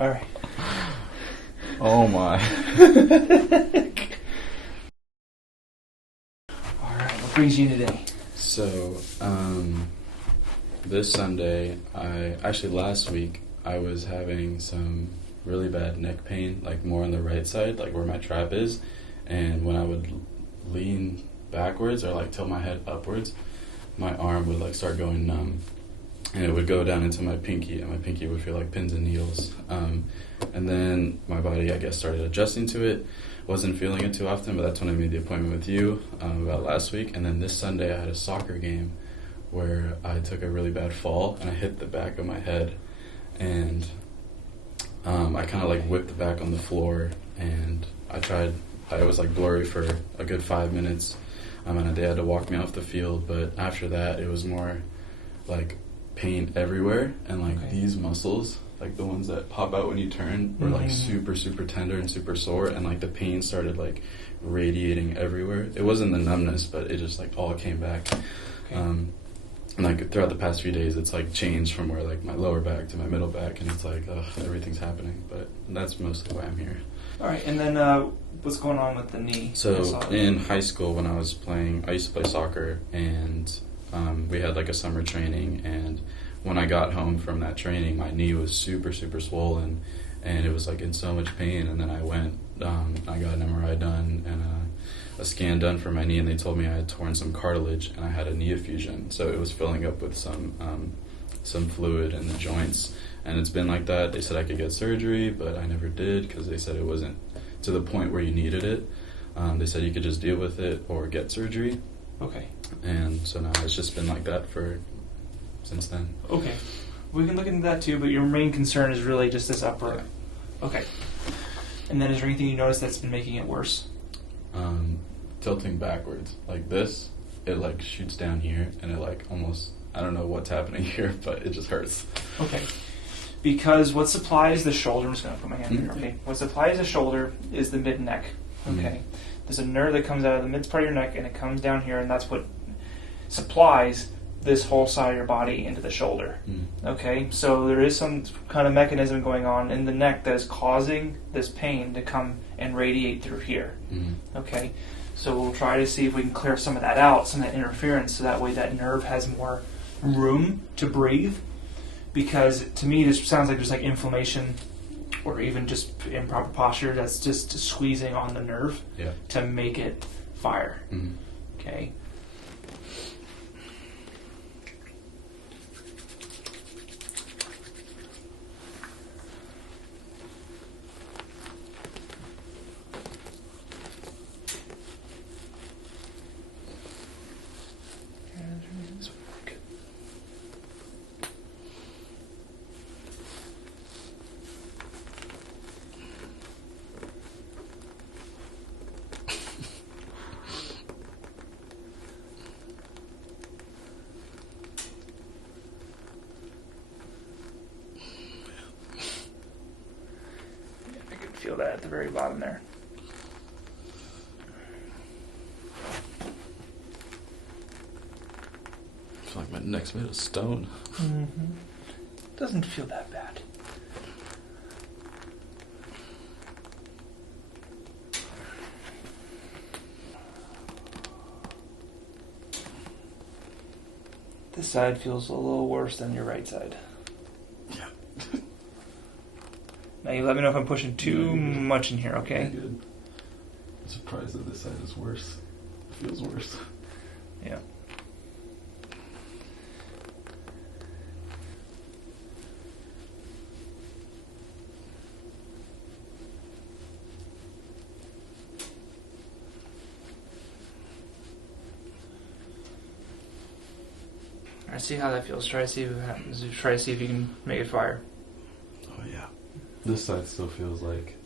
All right. Oh my. All right. What brings you in today? So, this Sunday, last week, I was having some really bad neck pain, like more on the right side, like where my trap is. And when I would lean backwards or like tilt my head upwards, my arm would like start going numb. And it would go down into my pinky, and my pinky would feel like pins and needles. And then my body, I guess, started adjusting to it. Wasn't feeling it too often, but that's when I made the appointment with you about last week. And then this Sunday, I had a soccer game where I took a really bad fall, and I hit the back of my head. And I kind of like whipped the back on the floor, and I was like blurry for a good 5 minutes. And they had to walk me off the field, but after that, it was more like pain everywhere, and like these muscles, like the ones that pop out when you turn, were like super tender and super sore, and like the pain started like radiating everywhere. It wasn't the numbness, but it just like all came back. And like throughout the past few days, it's like changed from where like my lower back to my middle back, and it's like everything's happening. But that's mostly why I'm here. All right, and then what's going on with the knee? So in high school, when I was playing, I used to play soccer, and we had like a summer training, and when I got home from that training, my knee was super swollen, and it was like in so much pain. And then I went, I got an MRI done and a scan done for my knee, and they told me I had torn some cartilage and I had a knee effusion, so it was filling up with some fluid in the joints. And it's been like that. They said I could get surgery, but I never did because they said it wasn't to the point where you needed it. They said you could just deal with it or get surgery. Okay. And so now it's just been like that since then. Okay. We can look into that too, but your main concern is really just this upper. Yeah. Okay. And then is there anything you notice that's been making it worse? Tilting backwards. Like this, it like shoots down here, and it like almost, I don't know what's happening here, but it just hurts. Okay. Because what supplies the shoulder, I'm just going to put my hand here, okay? What supplies the shoulder is the mid-neck, okay? There's a nerve that comes out of the mid part of your neck, and it comes down here, and that's what supplies this whole side of your body into the shoulder, okay? So there is some kind of mechanism going on in the neck that is causing this pain to come and radiate through here, okay? So we'll try to see if we can clear some of that out, some of that interference, so that way that nerve has more room to breathe. Because to me, this sounds like there's like inflammation or even just improper posture that's just squeezing on the nerve to make it fire. Okay. Feel that at the very bottom there. I feel like my neck's made of stone. Doesn't feel that bad. This side feels a little worse than your right side. Yeah. Now you let me know if I'm pushing too much in here, okay? Good. I'm surprised that this side is worse. It feels worse. Yeah. All right, see how that feels. Try to see what happens. Try to see if you can make it fire. Oh yeah. This side still feels like...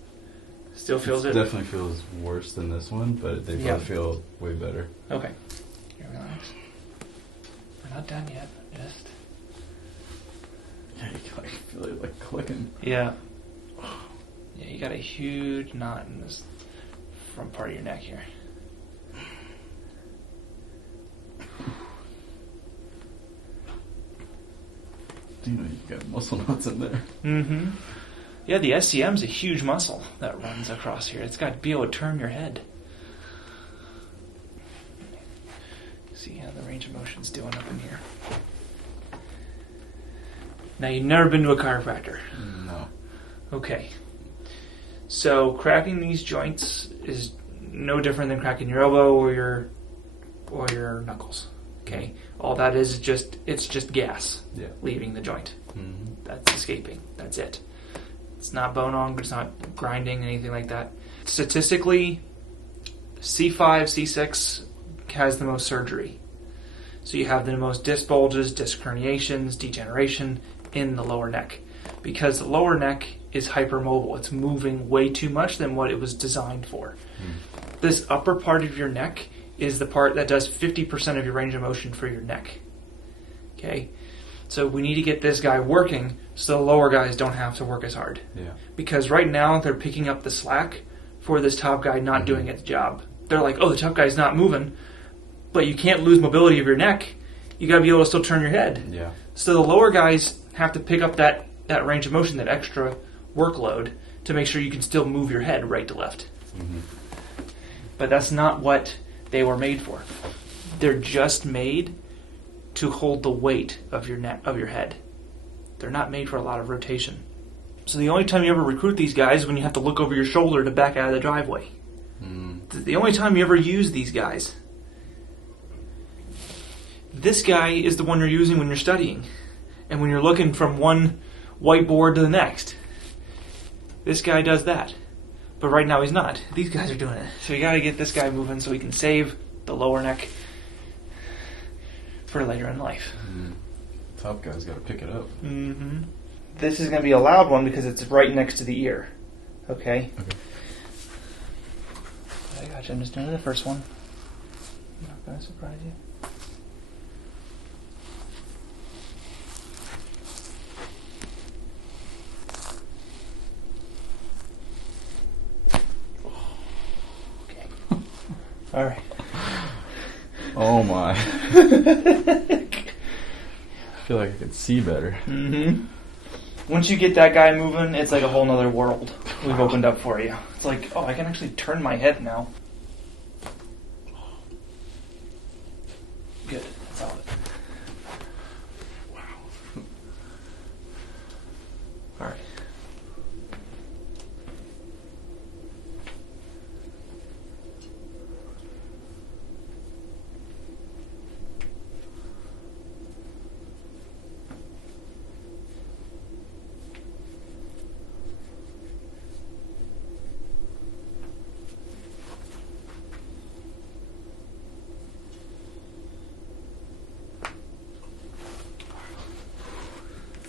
Still feels it? Definitely feels worse than this one, but they both feel way better. Okay. Here, relax. We're not done yet. Just... Yeah, you can like feel it like clicking. Yeah. Yeah, you got a huge knot in this front part of your neck here. Do you know you got muscle knots in there? Mm-hmm. Yeah, the SCM is a huge muscle that runs across here. It's got to be able to turn your head. See how the range of motion's doing up in here. Now, you've never been to a chiropractor. No. Okay. So cracking these joints is no different than cracking your elbow or your knuckles. Okay. All that is just gas leaving the joint. Mm-hmm. That's escaping. That's it. It's not bone on, it's not grinding, anything like that. Statistically, C5, C6 has the most surgery. So you have the most disc bulges, disc herniations, degeneration in the lower neck. Because the lower neck is hypermobile. It's moving way too much than what it was designed for. This upper part of your neck is the part that does 50% of your range of motion for your neck. Okay? So we need to get this guy working so the lower guys don't have to work as hard. Yeah. Because right now they're picking up the slack for this top guy not doing its job. They're like, oh, the top guy's not moving, but you can't lose mobility of your neck. You got to be able to still turn your head. Yeah. So the lower guys have to pick up that range of motion, that extra workload, to make sure you can still move your head right to left. Mm-hmm. But that's not what they were made for. They're just made to hold the weight of your neck, of your head. They're not made for a lot of rotation. So the only time you ever recruit these guys is when you have to look over your shoulder to back out of the driveway. The only time you ever use these guys. This guy is the one you're using when you're studying and when you're looking from one whiteboard to the next. This guy does that. But right now he's not. These guys are doing it. So you got to get this guy moving so he can save the lower neck for later in life. Top guy's got to pick it up. Mm-hmm. This is going to be a loud one because it's right next to the ear. Okay? Okay. I got you. I'm just doing the first one. I'm not going to surprise you. Okay. All right. Oh my. I feel like I could see better. Mm-hmm. Once you get that guy moving, it's like a whole nother world we've opened up for you. It's like, oh, I can actually turn my head now. Good. That's all it. Wow. All right.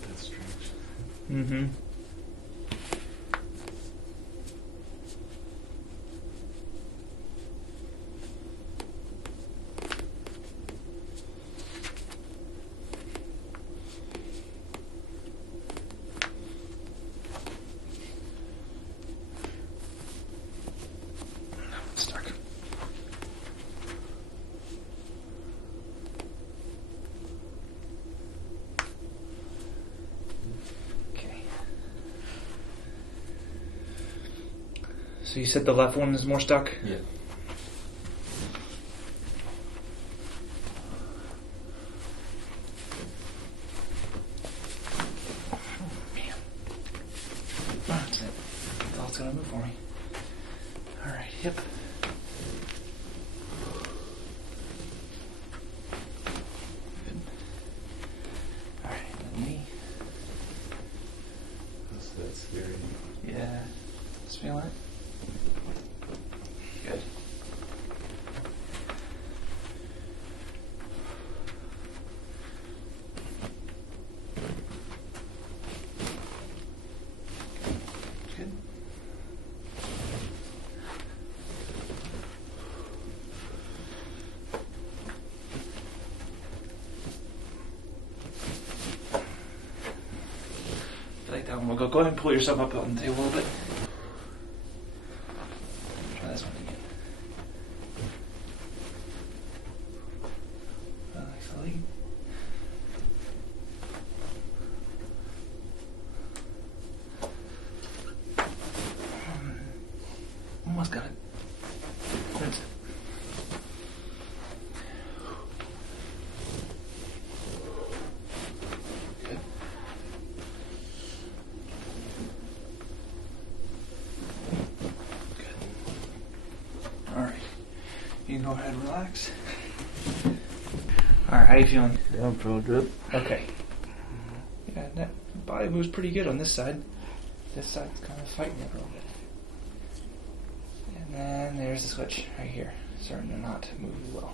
That's strange. Mm-hmm. Stuck. Okay. So you said the left one is more stuck? Yeah. Man. That's it. That's all it's gonna move for me. Alright, hip. Good. Alright, knee. That's scary. Yeah. Just feel it? Good. Good. I like that one. We'll go ahead and pull yourself up on the table a little bit. Try this one again. Relax the leg. relax. Alright, how you feeling? Yeah, I'm feeling good. Okay. Yeah, that body moves pretty good on this side. This side's kind of fighting it a little bit. And then there's the switch right here, starting to not move well.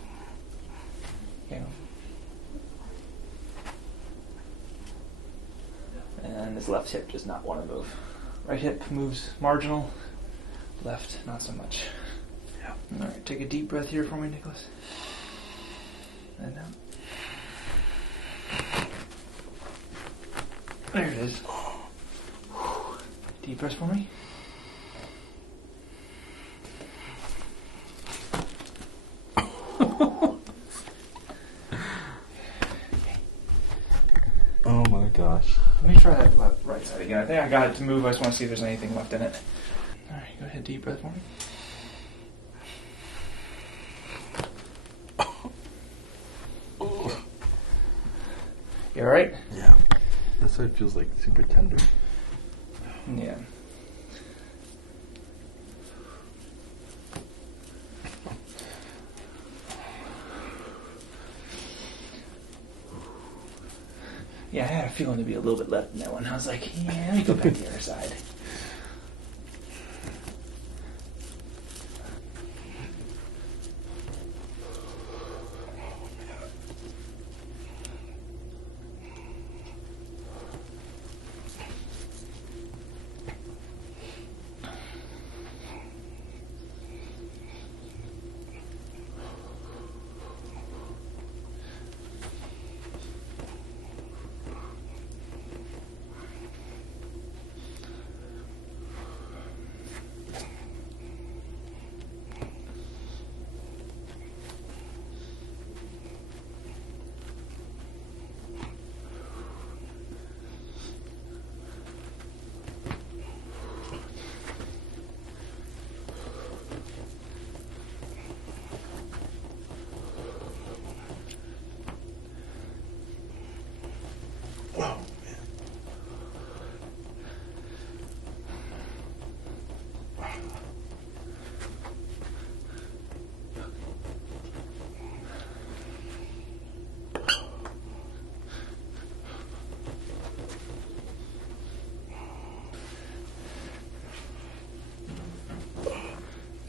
Okay. And this left hip does not want to move. Right hip moves marginal, left not so much. Yeah. Alright, take a deep breath here for me, Nicholas. And down. There it is. Deep breath for me. Oh my gosh. Let me try that right side again. I think I got it to move. I just want to see if there's anything left in it. Alright, go ahead, deep breath for me. You alright? Yeah. This side feels like super tender. Yeah. Yeah, I had a feeling to be a little bit left in that one. I was like, yeah, let me go back to the other side.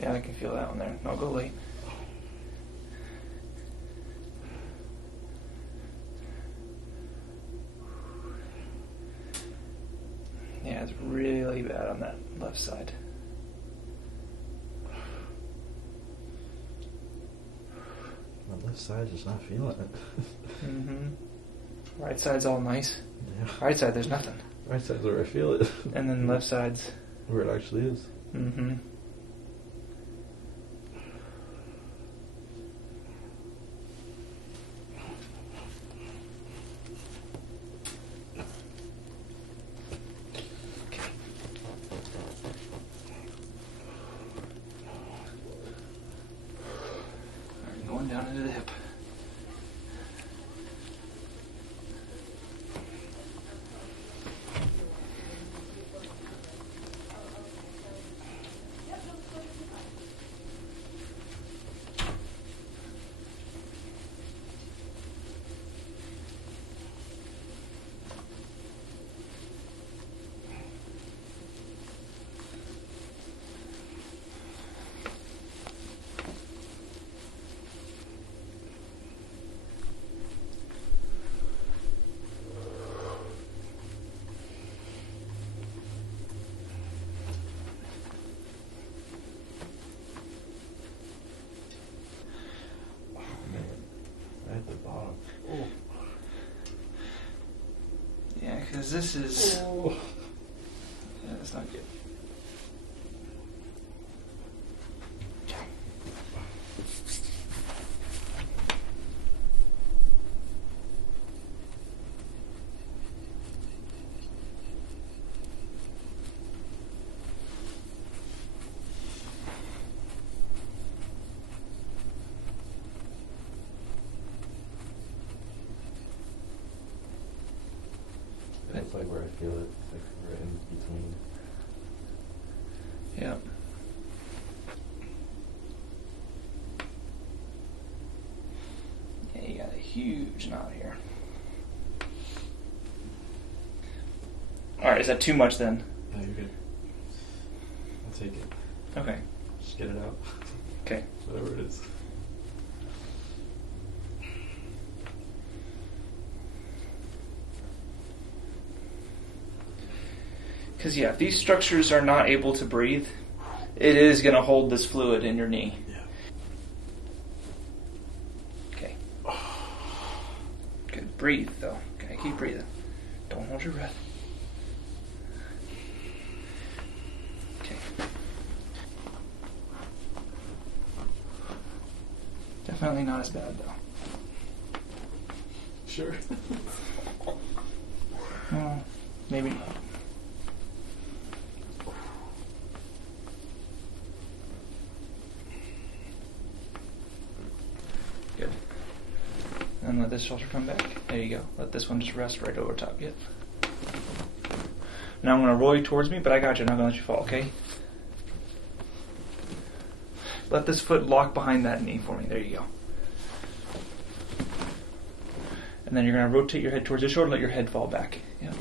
Yeah, I can feel that one there. I'll go late. Yeah, it's really bad on that left side. My left side is not feeling it. Mm-hmm. Right side's all nice. Yeah. Right side, there's nothing. Right side's where I feel it. And then left side's... Where it actually is. Mm-hmm. Going down into the hip. At the bottom. Oh. Yeah, because this is... Oh. Yeah, that's not good. That's like where I feel it. It's like right in between. Yeah. huge knot here. Alright, is that too much then? No, you're good. I'll take it. Okay. Just get it out. Okay. Whatever it is. Because, yeah, if these structures are not able to breathe, it is going to hold this fluid in your knee. Yeah. Okay. Good. Breathe, though. Okay, keep breathing. Don't hold your breath. Okay. Definitely not as bad, though. Sure. Well, maybe not. Good. And let this shoulder come back. There you go. Let this one just rest right over top. Yep. Now I'm going to roll you towards me, but I got you. I'm not going to let you fall, okay? Let this foot lock behind that knee for me. There you go. And then you're going to rotate your head towards your shoulder and let your head fall back. Yep.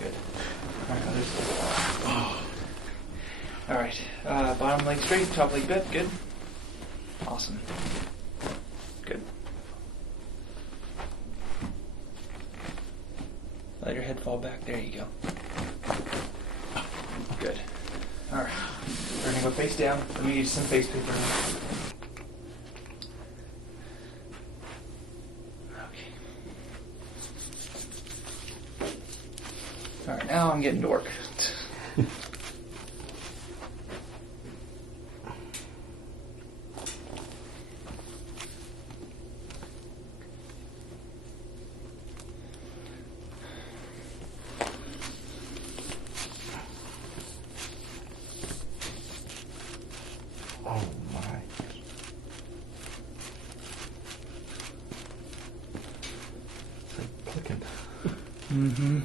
Good. All right. Bottom leg straight, top leg bent. Good. Awesome. Good. Let your head fall back. There you go. Good. All right. We're going to go face down. Let me use some face paper. Alright, now I'm getting to work. Oh my. It's like clicking. Mm-hmm.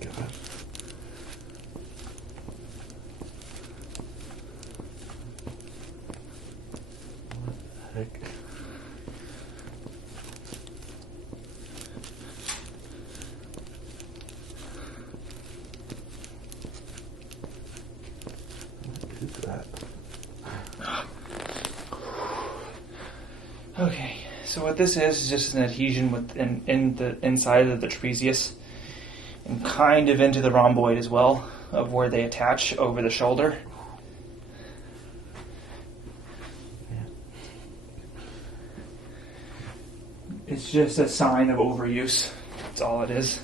God. What the heck? What is that? Okay, so what this is just an adhesion in the inside of the trapezius and kind of into the rhomboid as well of where they attach over the shoulder. Yeah. It's just a sign of overuse. That's all it is.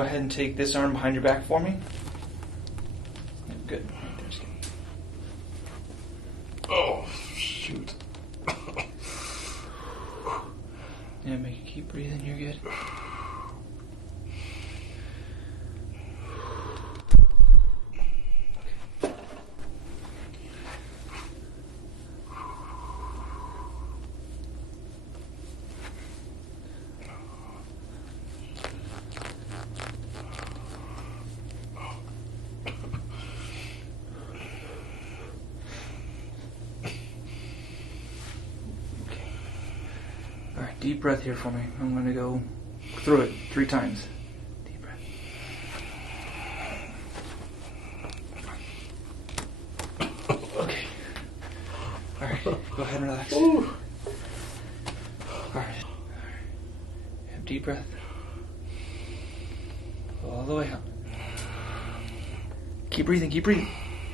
go ahead and take this arm behind your back for me. Good. There's good. Oh, shoot. Yeah, make you keep breathing. You're good. All right, deep breath here for me. I'm going to go through it 3 times. Deep breath. Okay. All right, go ahead and relax. All right. Have deep breath. All the way up. Keep breathing, keep breathing.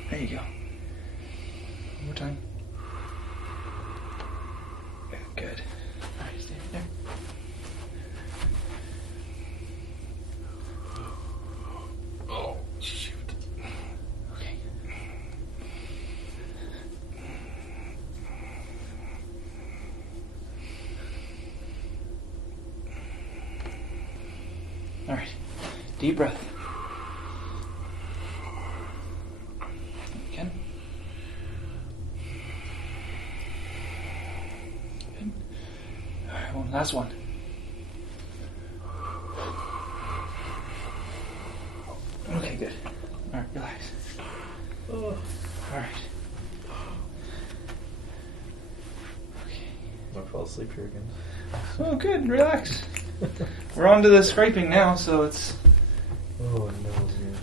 There you go. One more time. Good. All right, stay right there. Oh, shoot. Okay. All right. Deep breath. Again. Good. All right, one last one. Okay, good. All right, relax. All right. Okay. I'll fall asleep here again. Oh, good. Relax. We're on to the scraping now, so it's... Oh, no, dude.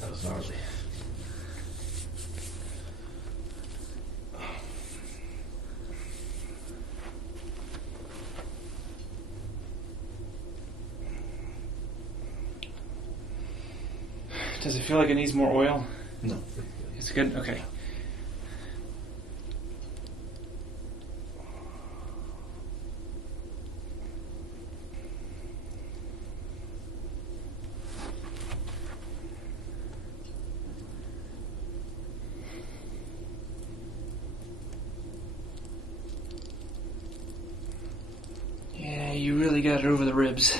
That was gnarly. Does it feel like it needs more oil? No. It's good? Okay. Yeah, you really got it over the ribs.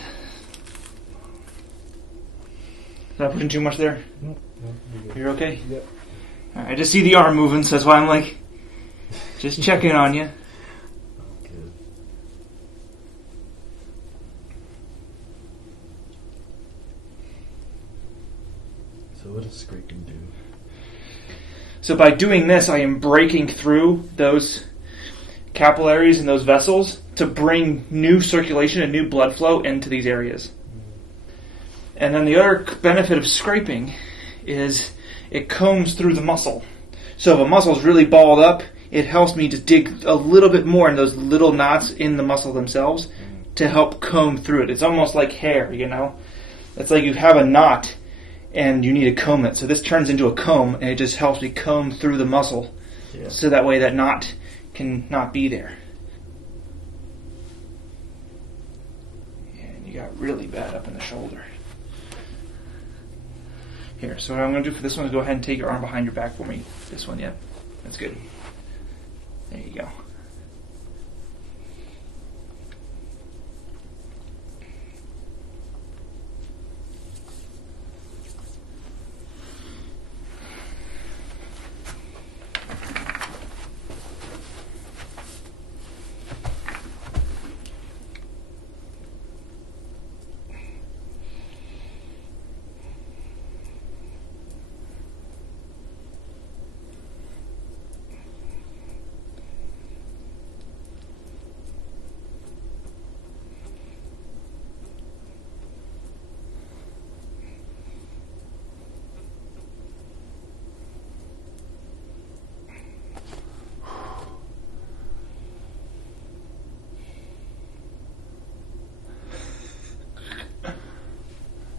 Not pushing too much there? No, you're good. You're okay? Yep. Alright, I just see the arm moving, so that's why I'm like, just checking on you. Good. So what does scraping do? So by doing this, I am breaking through those capillaries and those vessels to bring new circulation and new blood flow into these areas. And then the other benefit of scraping is it combs through the muscle. So if a muscle is really balled up, it helps me to dig a little bit more in those little knots in the muscle themselves to help comb through it. It's almost like hair, you know? It's like you have a knot and you need to comb it. So this turns into a comb and it just helps me comb through the muscle. Yeah. So that way that knot can not be there. And you got really bad up in the shoulder. Here, so what I'm going to do for this one is go ahead and take your arm behind your back for me. This one, yeah. That's good. There you go.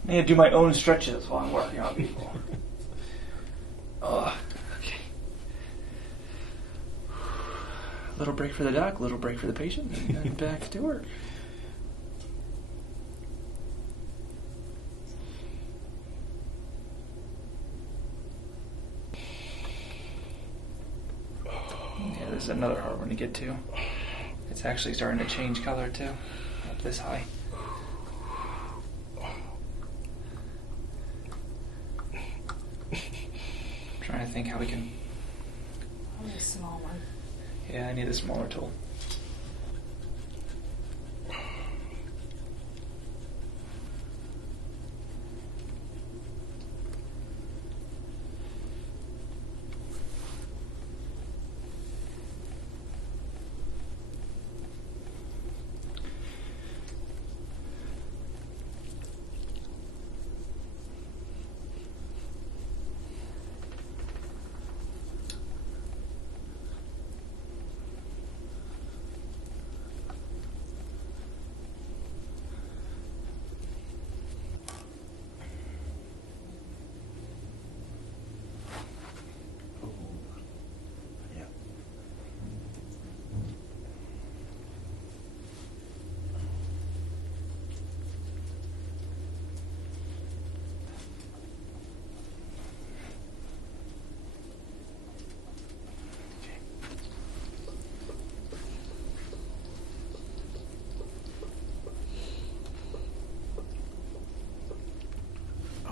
I need to do my own stretches while I'm working on people. Okay. Little break for the doc, little break for the patient, and then back to work. this is another hard one to get to. It's actually starting to change color too, up this high. I'm trying to think how we can. I need a small one. Yeah, I need a smaller tool.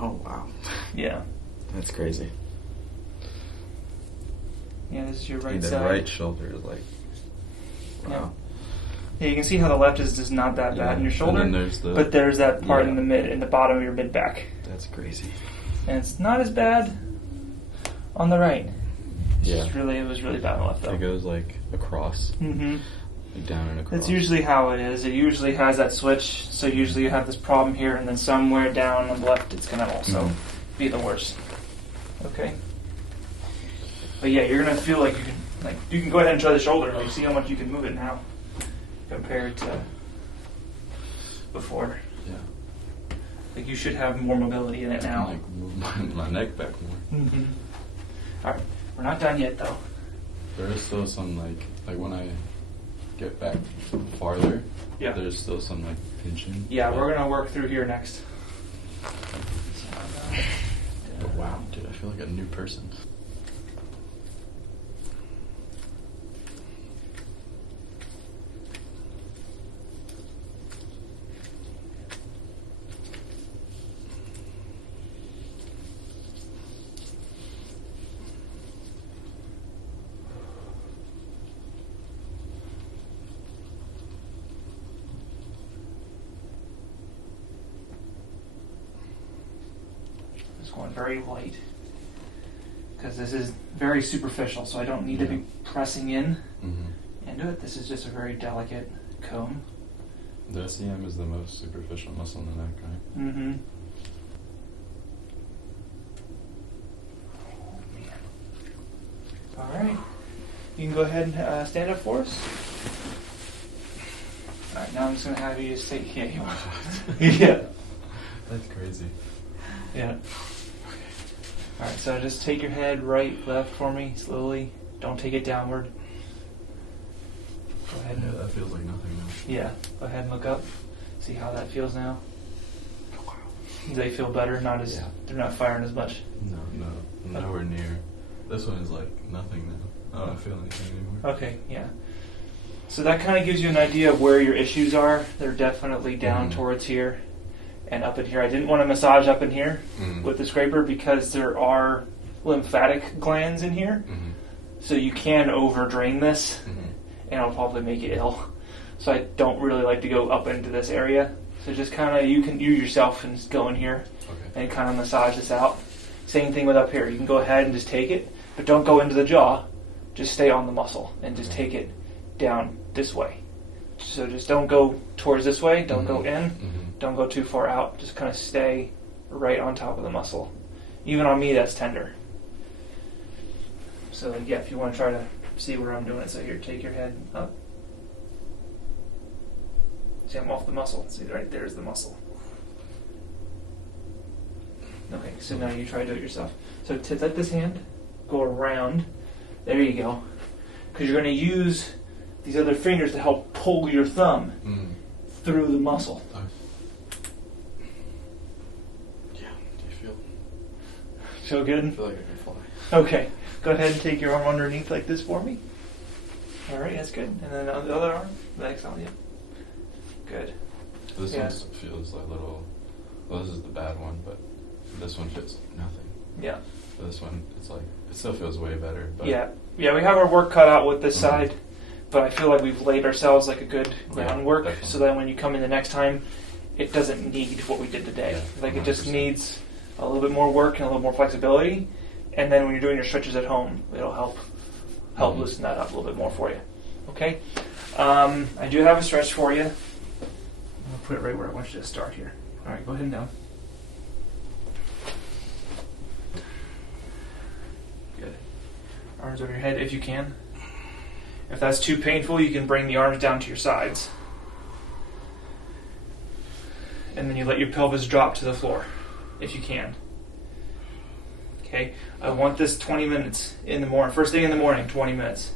Oh, wow. Yeah. That's crazy. Yeah, this is your right And the side. right shoulder is like, wow. Yeah, you can see how the left is just not that bad in your shoulder, And then there's the, but there's that part in the in the bottom of your mid back, That's crazy. and it's not as bad on the right. It's Yeah. just it was really bad on the left though. it goes like across, Mm-hmm. like down and across. That's usually how it is. It usually has that switch, so usually you have this problem here, and then somewhere down on the left, it's gonna also be the worst. Okay. But yeah, you're gonna feel like you can go ahead and try the shoulder, like see how much you can move it now compared to before. Yeah. Like you should have more mobility in it I can, now. like move my neck back more. Mm-hmm. All right, we're not done yet though. There is still some like when I get back farther, Yeah. there's still some like pinching. Yeah, but- we're gonna work through here next. But wow, dude, I feel like a new person. Just going very light because this is very superficial, so I don't need to be pressing in Mm-hmm. into it. This is just a very delicate comb. The SEM is the most superficial muscle in the neck, right? Mm-hmm. All right. You can go ahead and stand up for us. All right, now I'm just going to have you just take... Yeah. Yeah. That's crazy. Yeah. All right, so just take your head right, left for me, slowly. Don't take it downward. Go ahead Yeah, and... that feels like nothing now. Yeah, go ahead and look up. See how that feels now. Do they feel better? Not as... Yeah. They're not firing as much. No, nowhere near. This one is like nothing now. I don't feel anything anymore. Okay, yeah. So that kind of gives you an idea of where your issues are. They're definitely down towards here and up in here. I didn't want to massage up in here with the scraper because there are lymphatic glands in here. Mm-hmm. So you can overdrain this and it'll probably make you ill. So I don't really like to go up into this area. So just kind of, you yourself can just go in here and kind of massage this out. Same thing with up here. You can go ahead and just take it, but don't go into the jaw. Just stay on the muscle and just take it down this way. So just don't go towards this way. Don't go in. Don't go too far out. Just kind of stay right on top of the muscle. Even on me, that's tender. So yeah, if you want to try to see where I'm doing it, so here, take your head up. See, I'm off the muscle. See, right there's the muscle. Okay, so now you try to do it yourself. So to let this hand go around, there you go. Because you're going to use these other fingers to help pull your thumb through the muscle. Yeah, do you feel? Feel good? I feel like I can fly. Okay, go ahead and take your arm underneath like this for me. All right, that's good. And then on the other arm, legs on you. Good. This Yeah. one feels like a little. Well, this is the bad one, but this one feels nothing. Yeah. This one, it's like it still feels way better. But Yeah. Yeah, we have our work cut out with this Mhm. side, but I feel like we've laid ourselves like a good groundwork definitely. so that when you come in the next time, it doesn't need what we did today. Yeah, Like it just 100%. needs a little bit more work and a little more flexibility. And then when you're doing your stretches at home, it'll help Mhm. loosen that up a little bit more for you. Okay? I do have a stretch for you. I'll put it right where I want you to start here. All right, go ahead and down. Good. Arms over your head if you can. If that's too painful, you can bring the arms down to your sides. And then you let your pelvis drop to the floor, if you can. Okay? I want this 20 minutes in the morning. First thing in the morning, 20 minutes.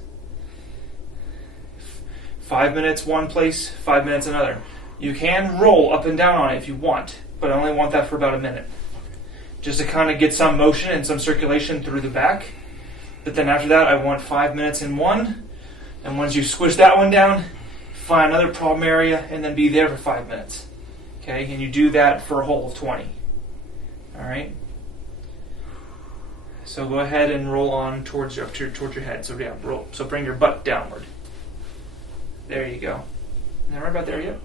5 minutes one place, 5 minutes another. You can roll up and down on it if you want, but I only want that for about a minute. Just to kind of get some motion and some circulation through the back. But then after that, I want 5 minutes in one. And once you squish that one down, find another problem area and then be there for 5 minutes. Okay, and you do that for a whole of 20. All right. So go ahead and roll on towards your head. So yeah, roll. So bring your butt downward. There you go. Now right about there, yep.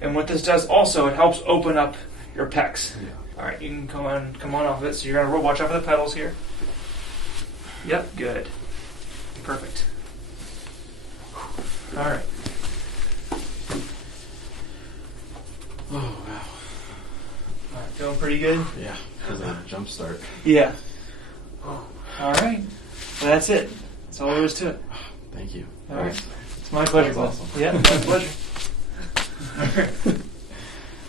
And what this does also, it helps open up your pecs. Yeah. All right, you can come on off of it. So you're gonna watch out for the pedals here. Yep, good, perfect. All right. Oh wow. All right, feeling pretty good. Yeah. Because a jump start. Yeah. All right. Well, that's it. That's all there is to it. Thank you. All right. It's my pleasure. That's awesome. Yeah, my pleasure. All right.